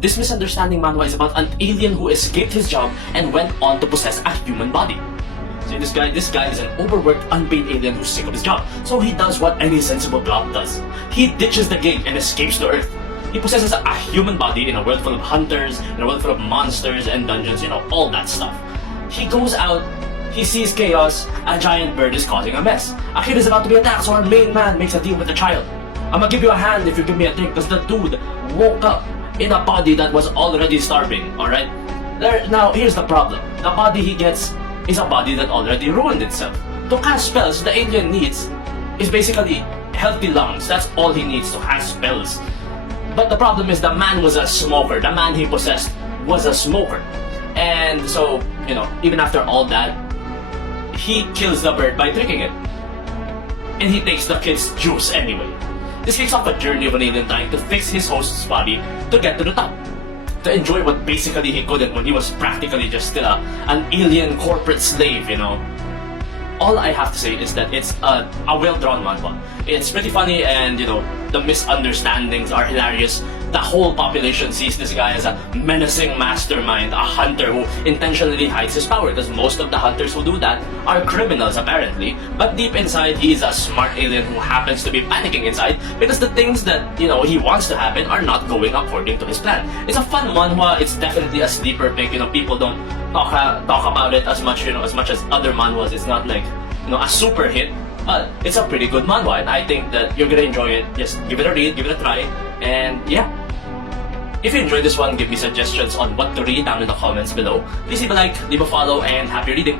This misunderstanding manhwa is about an alien who escaped his job and went on to possess a human body. So this guy is an overworked, unpaid alien who's sick of his job. So he does what any sensible plot does. He ditches the gate and escapes to Earth. He possesses a human body in a world full of hunters, in a world full of monsters and dungeons, all that stuff. He goes out, he sees chaos, a giant bird is causing a mess. A kid is about to be attacked, so our main man makes a deal with the child. I'm gonna give you a hand if you give me a drink, because the dude woke up in a body that was already starving, alright? Now, here's the problem. The body he gets is a body that already ruined itself. To cast spells, the alien needs is basically healthy lungs. That's all he needs to cast spells. But the problem is the man was a smoker. The man he possessed was a smoker. And so, even after all that, he kills the bird by tricking it. And he takes the kid's juice anyway. This kicks off a journey of an alien trying to fix his host's body to get to the top. To enjoy what basically he couldn't when he was practically just still an alien corporate slave, All I have to say is that it's a well-drawn manhwa. It's pretty funny and, the misunderstandings are hilarious. The whole population sees this guy as a menacing mastermind, a hunter who intentionally hides his power, because most of the hunters who do that are criminals apparently. But deep inside, he is a smart alien who happens to be panicking inside because the things that, he wants to happen are not going according to his plan. It's a fun manhwa. It's definitely a sleeper pick. People don't talk about it as much, as much as other manhwas. It's not like, a super hit. But it's a pretty good manhwa, and I think that you're gonna enjoy it. Just give it a read, give it a try, and yeah. If you enjoyed this one, give me suggestions on what to read down in the comments below. Please leave a like, leave a follow, and happy reading!